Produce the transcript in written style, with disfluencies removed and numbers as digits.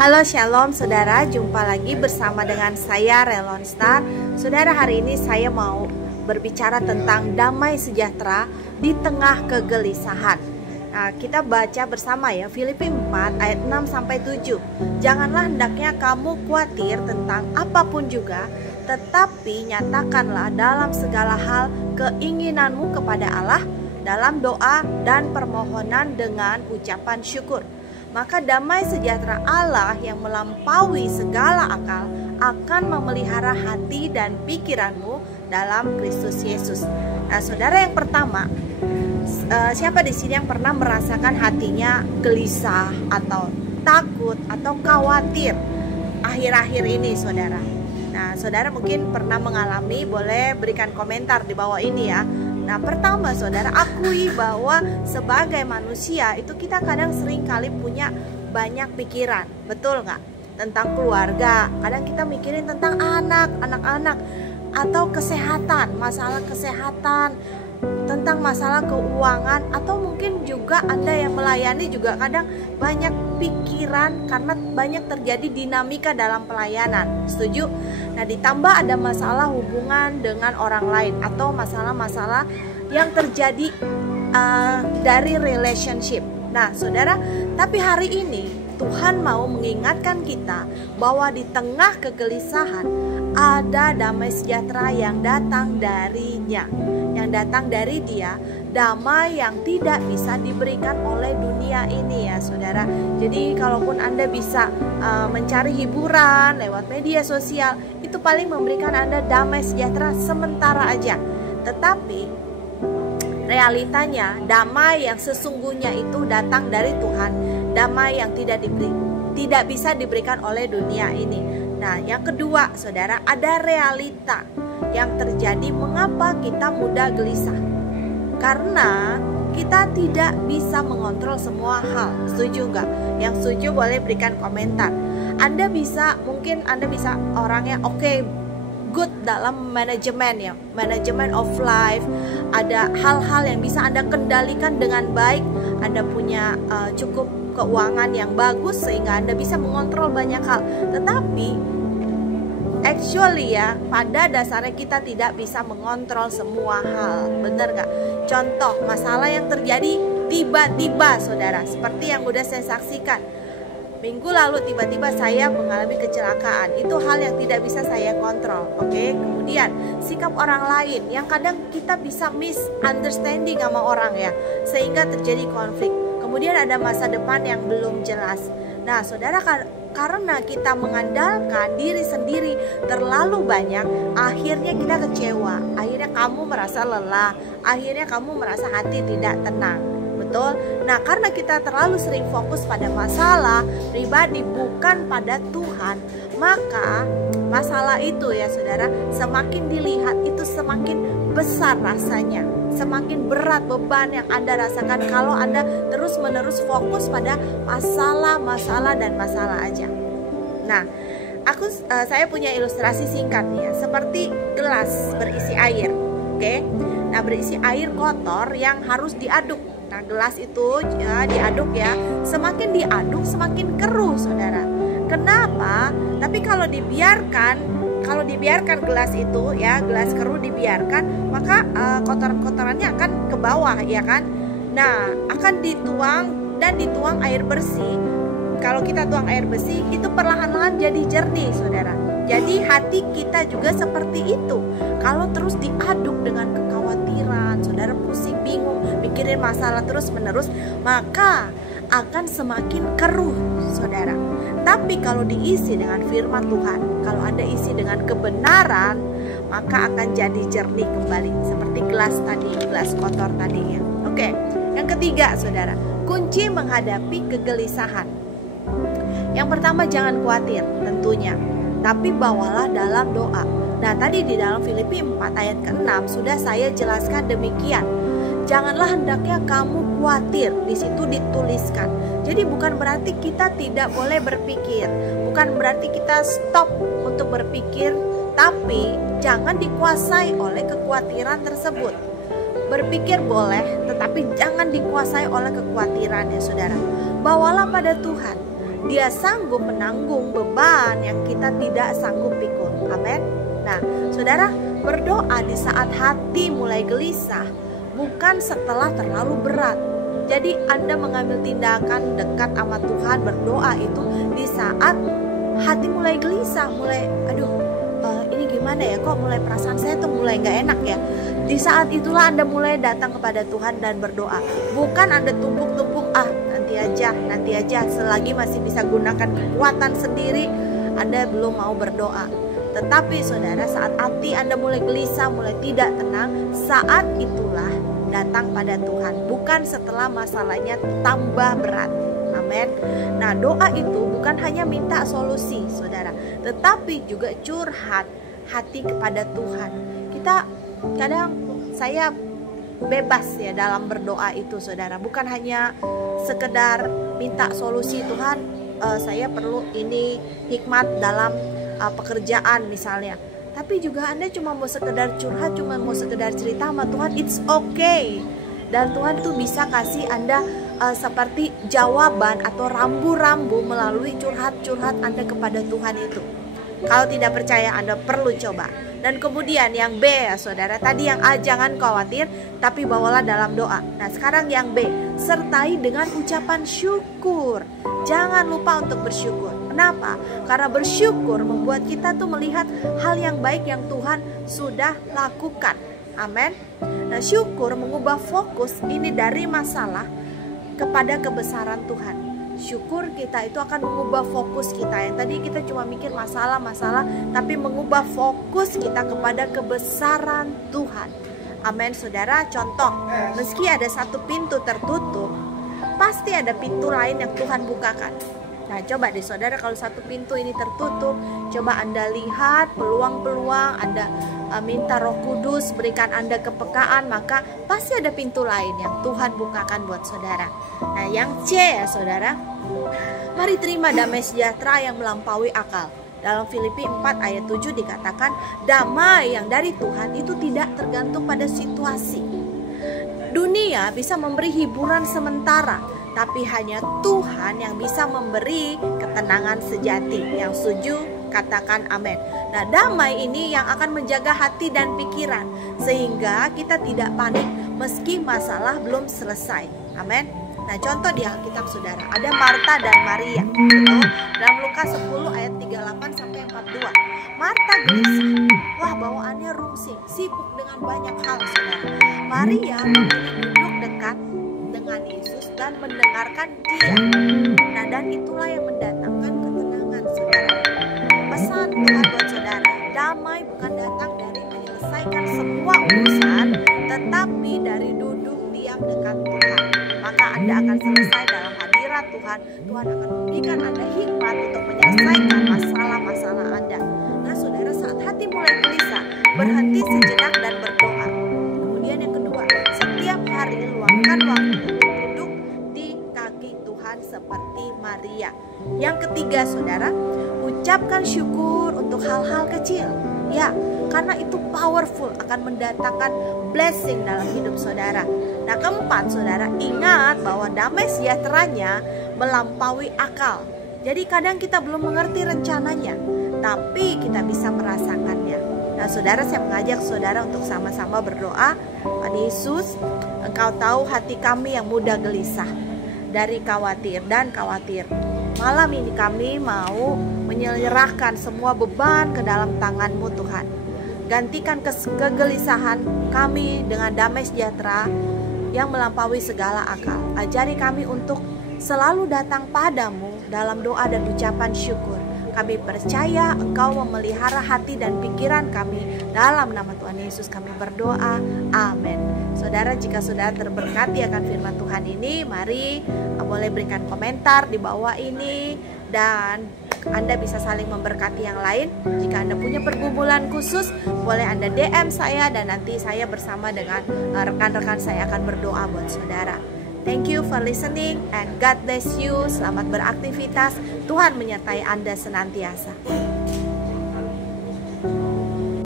Halo Shalom saudara, jumpa lagi bersama dengan saya Relon Star. Saudara, hari ini saya mau berbicara tentang damai sejahtera di tengah kegelisahan. Nah, kita baca bersama ya, Filipi 4 ayat 6-7. Janganlah hendaknya kamu khawatir tentang apapun juga, tetapi nyatakanlah dalam segala hal keinginanmu kepada Allah dalam doa dan permohonan dengan ucapan syukur. Maka damai sejahtera Allah yang melampaui segala akal akan memelihara hati dan pikiranmu dalam Kristus Yesus. Nah, saudara, yang pertama, siapa di sini yang pernah merasakan hatinya gelisah atau takut atau khawatir akhir-akhir ini, saudara? Nah, saudara mungkin pernah mengalami, boleh berikan komentar di bawah ini ya. Nah, pertama saudara, akui bahwa sebagai manusia itu kita kadang sering kali punya banyak pikiran, betul nggak? Tentang keluarga, kadang kita mikirin tentang anak-anak atau kesehatan, masalah kesehatan, tentang masalah keuangan, atau mungkin juga Anda yang melayani juga kadang banyak pikiran karena banyak terjadi dinamika dalam pelayanan. Setuju? Nah, ditambah ada masalah hubungan dengan orang lain atau masalah-masalah yang terjadi dari relationship. Nah, saudara, tapi hari ini Tuhan mau mengingatkan kita bahwa di tengah kegelisahan ada damai sejahtera yang datang darinya, yang datang dari Dia, damai yang tidak bisa diberikan oleh dunia ini ya saudara. Jadi kalaupun Anda bisa mencari hiburan lewat media sosial, itu paling memberikan Anda damai sejahtera sementara aja. Tetapi realitanya damai yang sesungguhnya itu datang dari Tuhan, damai yang tidak bisa diberikan oleh dunia ini. Nah, yang kedua saudara, ada realita yang terjadi mengapa kita mudah gelisah. Karena kita tidak bisa mengontrol semua hal. Setuju nggak? Yang setuju boleh berikan komentar. Mungkin Anda bisa orangnya good dalam manajemen ya, manajemen of life. Ada hal-hal yang bisa Anda kendalikan dengan baik. Anda punya cukup keuangan yang bagus sehingga Anda bisa mengontrol banyak hal. Tetapi actually ya, pada dasarnya kita tidak bisa mengontrol semua hal. Benar nggak? Contoh masalah yang terjadi tiba-tiba saudara, seperti yang udah saya saksikan. Minggu lalu tiba-tiba saya mengalami kecelakaan. Itu hal yang tidak bisa saya kontrol. Kemudian sikap orang lain yang kadang kita bisa misunderstanding sama orang ya, sehingga terjadi konflik. Kemudian ada masa depan yang belum jelas. Nah saudara, karena kita mengandalkan diri sendiri terlalu banyak, akhirnya kita kecewa. Akhirnya kamu merasa lelah, akhirnya kamu merasa hati tidak tenang. Betul? Nah, karena kita terlalu sering fokus pada masalah pribadi bukan pada Tuhan, maka masalah itu ya saudara, semakin dilihat itu semakin besar rasanya, semakin berat beban yang Anda rasakan kalau Anda terus-menerus fokus pada masalah dan masalah aja. Nah, saya punya ilustrasi singkat ya, seperti gelas berisi air. Nah, berisi air kotor yang harus diaduk. Nah, gelas itu ya diaduk ya, semakin diaduk semakin keruh saudara. Kenapa? Tapi kalau dibiarkan gelas itu ya, gelas keruh dibiarkan, maka kotoran-kotorannya akan ke bawah ya kan. Nah, akan dituang air bersih. Kalau kita tuang air bersih, itu perlahan-lahan jadi jernih saudara. Jadi hati kita juga seperti itu. Kalau terus diaduk dengan kekhawatiran, saudara pusing, bingung, mikirin masalah terus-menerus, maka akan semakin keruh saudara. Tapi kalau diisi dengan firman Tuhan, kalau Anda isi dengan kebenaran, maka akan jadi jernih kembali, seperti gelas kotor tadi ya. Yang ketiga saudara, kunci menghadapi kegelisahan. Yang pertama, jangan khawatir tentunya, tapi bawalah dalam doa. Nah, tadi di dalam Filipi 4 ayat ke-6 sudah saya jelaskan demikian. Janganlah hendaknya kamu khawatir, di situ dituliskan. Jadi bukan berarti kita tidak boleh berpikir, bukan berarti kita stop untuk berpikir, tapi jangan dikuasai oleh kekhawatiran tersebut. Berpikir boleh, tetapi jangan dikuasai oleh kekhawatiran ya saudara. Bawalah pada Tuhan. Dia sanggup menanggung beban yang kita tidak sanggup pikul. Amin. Nah, saudara, berdoa di saat hati mulai gelisah bukan setelah terlalu berat. Jadi Anda mengambil tindakan dekat sama Tuhan, berdoa itu di saat hati mulai gelisah, mulai ini gimana ya, kok mulai perasaan saya tuh mulai gak enak ya. Di saat itulah Anda mulai datang kepada Tuhan dan berdoa. Bukan Anda tumpuk-tumpuk, nanti aja, selagi masih bisa gunakan kekuatan sendiri, Anda belum mau berdoa. Tetapi saudara, saat hati Anda mulai gelisah, mulai tidak tenang, saat itulah datang pada Tuhan, bukan setelah masalahnya tambah berat. Amin. Nah, doa itu bukan hanya minta solusi, saudara, tetapi juga curhat hati kepada Tuhan. Saya bebas ya dalam berdoa itu, saudara. Bukan hanya sekedar minta solusi, Tuhan, saya perlu ini hikmat dalam pekerjaan misalnya. Tapi juga Anda cuma mau sekedar curhat, cuma mau sekedar cerita sama Tuhan, it's okay. Dan Tuhan tuh bisa kasih Anda seperti jawaban atau rambu-rambu melalui curhat-curhat Anda kepada Tuhan itu. Kalau tidak percaya, Anda perlu coba. Dan kemudian yang B ya saudara, tadi yang A jangan khawatir, tapi bawalah dalam doa. Nah sekarang yang B, sertai dengan ucapan syukur. Jangan lupa untuk bersyukur. Kenapa? Karena bersyukur membuat kita tuh melihat hal yang baik yang Tuhan sudah lakukan. Amin. Nah, syukur mengubah fokus ini dari masalah kepada kebesaran Tuhan. Syukur kita itu akan mengubah fokus kita. Yang tadi kita cuma mikir masalah-masalah, tapi mengubah fokus kita kepada kebesaran Tuhan. Amin, saudara. Contoh, meski ada satu pintu tertutup, pasti ada pintu lain yang Tuhan bukakan. Nah, coba deh saudara, kalau satu pintu ini tertutup, coba Anda lihat peluang-peluang, Anda minta Roh Kudus berikan Anda kepekaan, maka pasti ada pintu lain yang Tuhan bukakan buat saudara. Nah, yang C ya saudara, mari terima damai sejahtera yang melampaui akal. Dalam Filipi 4 ayat 7 dikatakan, damai yang dari Tuhan itu tidak tergantung pada situasi. Dunia bisa memberi hiburan sementara, tapi hanya Tuhan yang bisa memberi ketenangan sejati. Yang setuju katakan amin. Nah, damai ini yang akan menjaga hati dan pikiran, sehingga kita tidak panik meski masalah belum selesai. Amin. Nah, contoh di Alkitab saudara, ada Marta dan Maria, betul? Dalam Lukas 10 ayat 38 sampai 42. Marta gelisah, wah bawaannya rungsing, sibuk dengan banyak hal saudara. Maria memilih duduk dekat dengan Yesus dan mendengarkan Dia. Nah, dan itulah yang mendatangkan ketenangan saudara. Pesan Tuhan buat saudara, damai bukan datang dari menyelesaikan semua urusan, tetapi dari duduk diam dekat Tuhan. Maka Anda akan selesai dalam hadirat Tuhan. Tuhan akan memberikan Anda hikmat untuk menyelesaikan masalah-masalah Anda. Nah saudara, saat hati mulai gelisah, berhenti sejenak dan berdoa. Kemudian yang kedua, setiap hari luangkan waktu untuk duduk di kaki Tuhan seperti Maria. Yang ketiga saudara, ucapkan syukur untuk hal-hal kecil. Ya, karena itu powerful, akan mendatangkan blessing dalam hidup saudara. Nah, keempat saudara, ingat bahwa damai sejahteranya melampaui akal. Jadi kadang kita belum mengerti rencananya, tapi kita bisa merasakannya. Nah saudara, saya mengajak saudara untuk sama-sama berdoa. Tuhan Yesus, Engkau tahu hati kami yang mudah gelisah dari khawatir dan khawatir. Malam ini kami mau menyerahkan semua beban ke dalam tangan-Mu Tuhan. Gantikan kegelisahan kami dengan damai sejahtera yang melampaui segala akal. Ajari kami untuk selalu datang padamu dalam doa dan ucapan syukur. Kami percaya Engkau memelihara hati dan pikiran kami. Dalam nama Tuhan Yesus kami berdoa, amin. Saudara, jika saudara terberkati akan firman Tuhan ini, mari boleh berikan komentar di bawah ini. Dan Anda bisa saling memberkati yang lain. Jika Anda punya pergumulan khusus, boleh Anda DM saya, dan nanti saya bersama dengan rekan-rekan saya akan berdoa buat saudara. Thank you for listening and God bless you. Selamat beraktivitas. Tuhan menyertai Anda senantiasa.